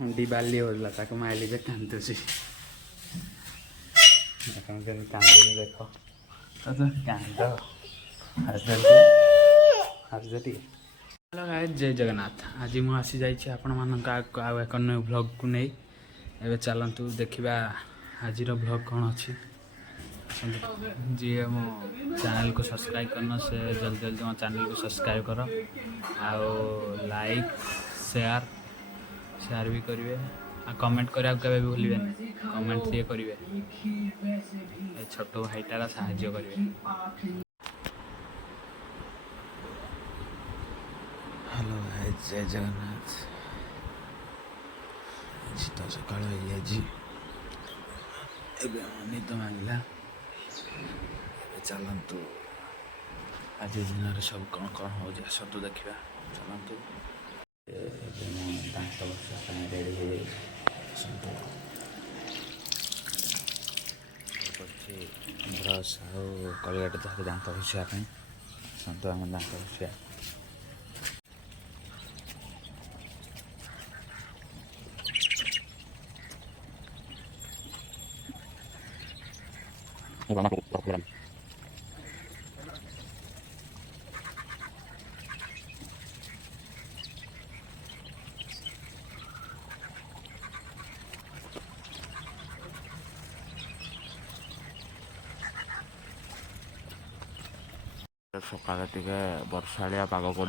हंडी बाली होगा ताको माइली जे कांदुसी देखो केमि कांदुनी देखो तो कांद हसदे हेलो गाइस जय जगन्नाथ आज मु आसी जाइए आपण मान आउ एक न्यू ब्लॉग को नहीं एवं चलतु देखा आज ब्लॉग कौन अच्छी जी मो चैनल को सब्सक्राइब करना से जल्दी जल्दी मो चैनल को सब्सक्राइब कर लाइक शेयर भी करेंगे आ कमेंट करा भी भूलिए कमेंट ये करेंगे छोट भाईटार साहाଯ୍य करेंगे। हेलो जय जगन्नाथ तो सकाल निद मांगला चलतु आज दिन सब कौन कौन हो आसतु देखा चलतु दांत बसा रेडी हो ब्रश आउ कलगेट धर दांत घषापी आसतु आम दांत घषा सकाल टे वर्षाड़िया पाग कर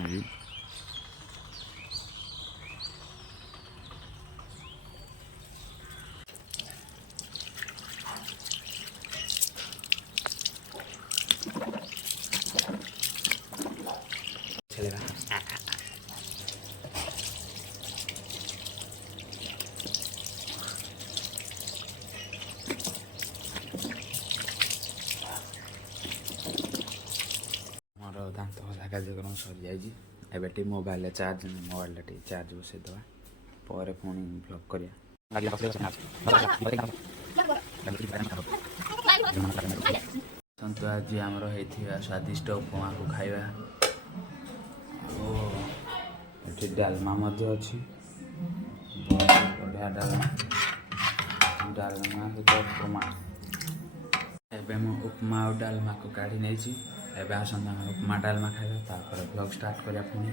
दांत घसा कार्यक्रम सरी जाए मोबाइल चार्ज मोबाइल चार्ज बसई दवा पर पुणी ब्लॉग करिया सन्तु आज आमर होता स्वादिष्ट उपमा को खाଇବା ये डालमा अच्छी बढ़िया डालमा उपमा एवं उपमा और डालमा को काढ़ी नहीं एवं आसत उपमा डालमा खाଇବା ब्लॉग स्टार्ट करा पुणी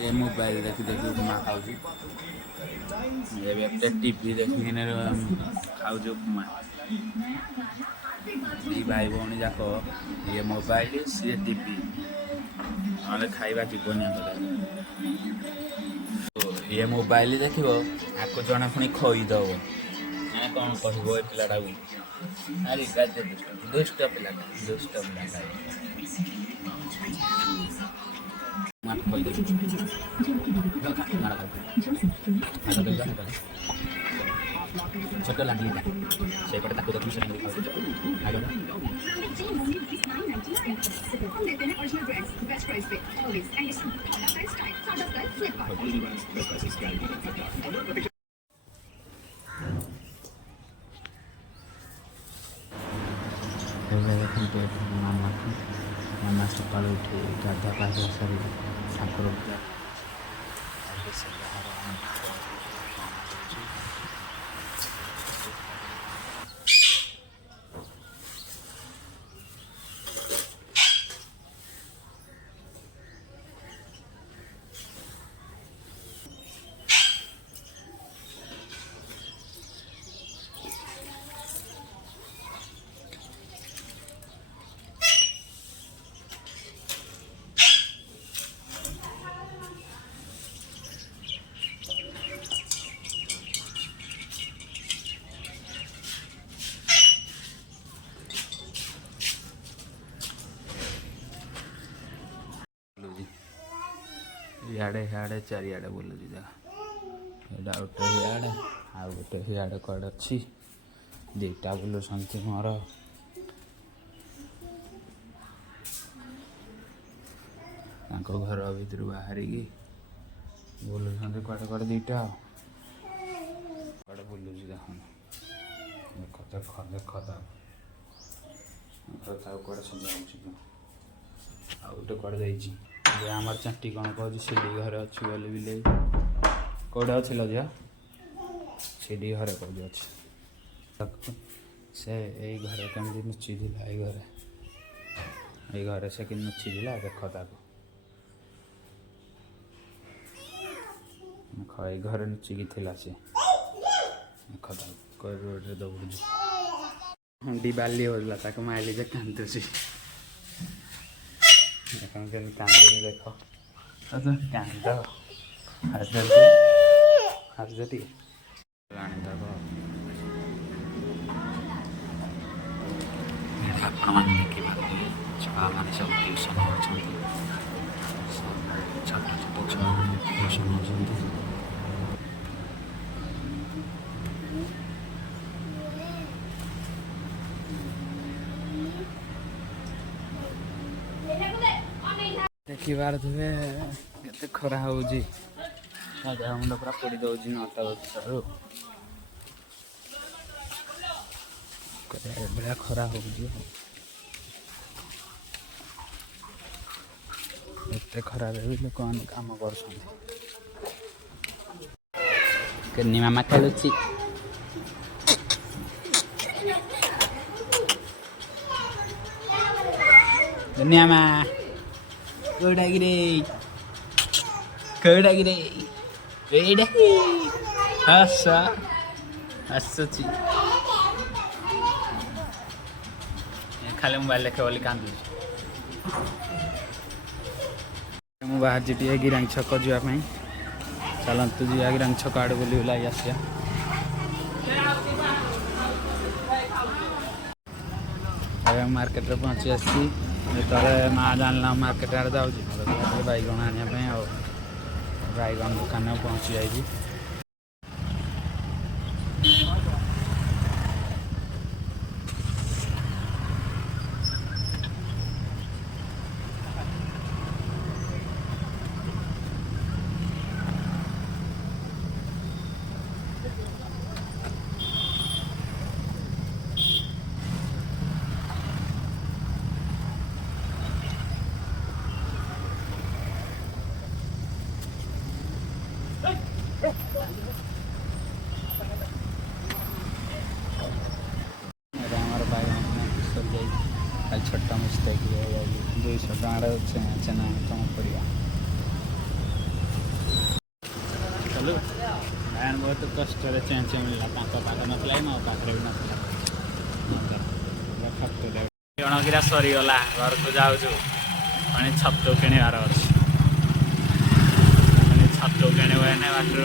ये मोबाइल देखी देखी उपमा खाऊ टीवी देखी खाऊ उपमा दी भाई भौणी जाक ये मोबाइल सी टीवी ना खाଇବା जीवन ये मोबाइल देख आपको जड़े पुणी खईदब कौन कह पिलाटा अरे दुष्ट पिलाटा छोट लगे से मामा सकाल उठी गाधा पाधा सारी ठाकुर पूजा इे हाँ चारिड़े बुलूँ यहाँ गोटे इे आ गोटे इे कड़े अच्छी दीटा बुलूंट मोर घर भितर बाहर बुलूँ कड़े कड़े दुईटा कड़े बुलूँ देख देख देख कड़े सब आउ गोटे कड़े आमर चाटी कौन कह सीढ़ी घर अच्छी बोली बिले कौटे अच्छी लझ सीढ़ी घर कौटे अच्छे से यही घर कमी नुची ये घरे से कि नुची देख ये घर नुचिकी थिला सी देख कॉरिडोर दौड़ हंडी बाली होगा ताको माइली जे कांदुची देख कांदी देख कांद हसती राणी आपण देखा छुआ मैंने सब ट्यूशन होती छोट छोट छुआ ट्यूशन होती देखिबार थे के खरा हो मुंड पूरा पोड़ी दौर 9टा बजू भाया खरा हो खराब लोक मैंने कम कर मामा खेलुची दुनिया कौड़ा गिरे हस हसुची खाली मोबाइल देखे बोली कांदुची मुझे बाहर जी गिरांग छक जावाई चलतु जा गिरांग छक आड़े बुली बुलाई आसिया मार्केट रे पहुँची आसी माँ जानला मार्केट आड़े जाऊँगी बैगण आने बैगण दुकान में पहुँची जाइए छोटा मिस्टेक 200 टकर चेना कम पड़ा चलो बहन बहुत कष्ट चेंज मिलला नसला ना पाखे भी नसला जणकीरा सरीगला घर को जाऊँ पुणी छतु किणवार अच्छे छतु किणे बाटर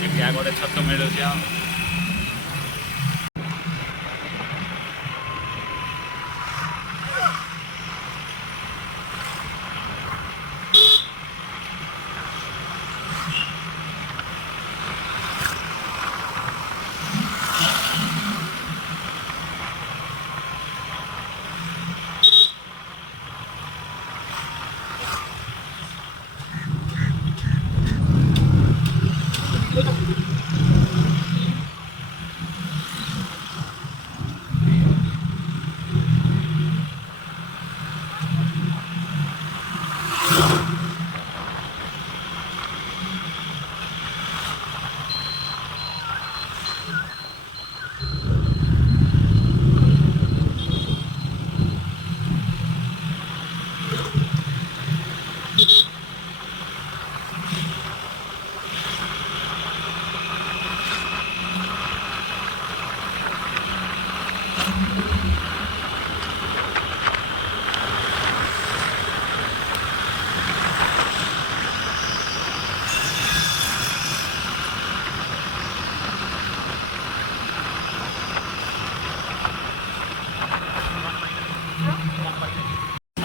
देखा गोटे छतु मिलूँ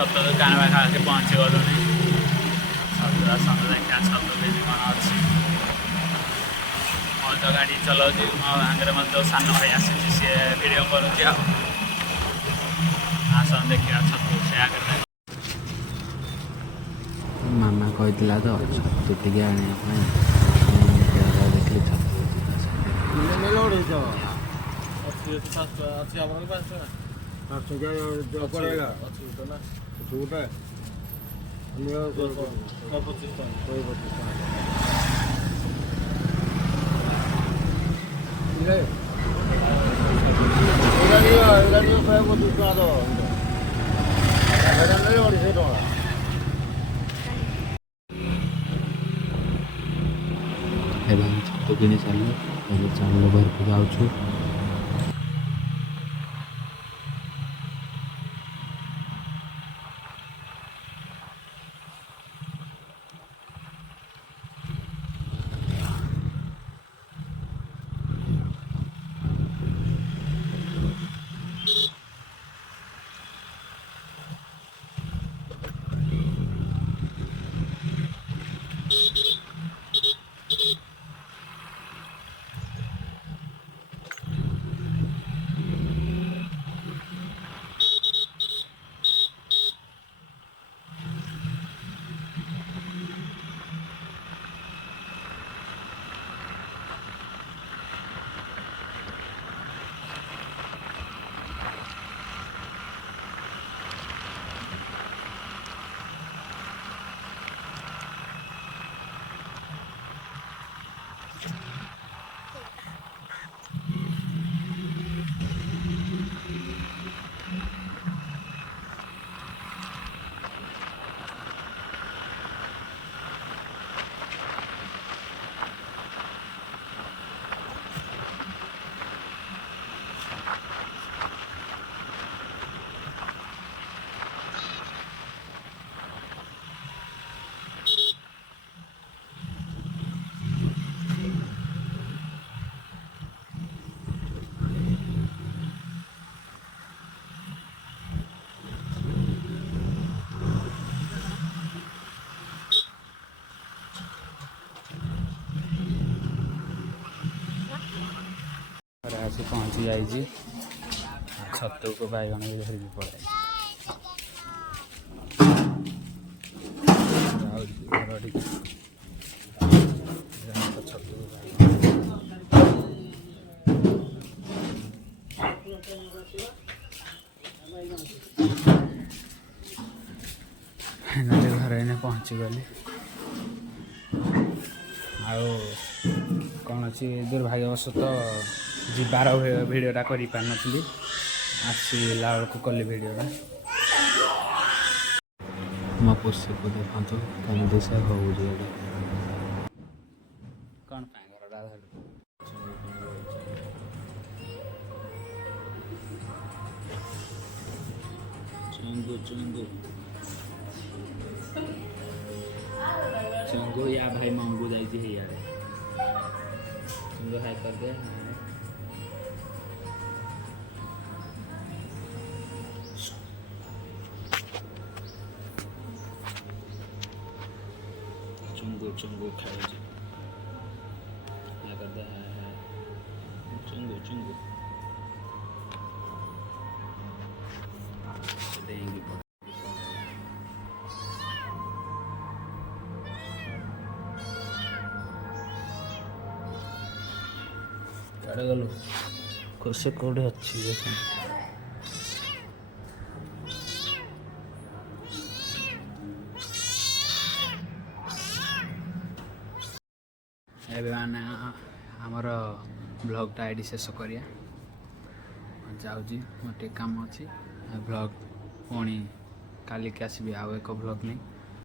छत दुकान पाखे पहुँची गलु सतुरा समझ क्या छत कौन अच्छी मैं तो गाड़ी चलाऊँ मो आगे मत सान भाई आसी सी भिड करुच्ची आसन देखा छत से आगे ମାମା କହିଥିଲା ତ ଛତୁ ଟିକେ ଆଣିବା ପାଇଁ ଦେଖିଲି ଛତୁ ଏବେ ଆମେ ଛତୁ କିଣି ସାରିଲୁ ଏବେ ଚାଉଳ ଘରକୁ ଯାଉଛୁ। ଆସି ପହଞ୍ଚି ଯାଇଛି ଛତୁକୁ ବାଇଗଣ ବି ଧରିକି ପଳାଇ ଘର ଟିକେ ଛତୁକୁ ଘରେ ଏଇନେ ପହଞ୍ଚିଗଲି। ଆଉ କ'ଣ ଅଛି ଦୁର୍ଭାଗ୍ୟବଶତଃ ଯିବାର ଭିଡ଼ିଓଟା କରିପାରିନଥିଲି ଆସିଲା ବେଳକୁ କଲି ଭିଡ଼ିଓଟା। ମୋ ପୋଷାକ ଦେଖନ୍ତୁ କେମିତି ସେ ହେଉଛି ଏବେ କ'ଣ ପାଇଁ ଘରଟା ଚଙ୍ଗୁ ଚଙ୍ଗୁ चंगू या भाई मंगू जाइए यार चंगू हाय कर दे चंगू चंगू खाए या कर दे हाय चंगू चंगू देंगे काढ़े गलु से कौड़े अच्छी देखो मैंने आमर ब्लॉगटा एडी शेष करिया जाऊँ मोटे काम अच्छी ब्लॉग पुणी कालिक आसबि आउ एक ब्लॉग नहीं।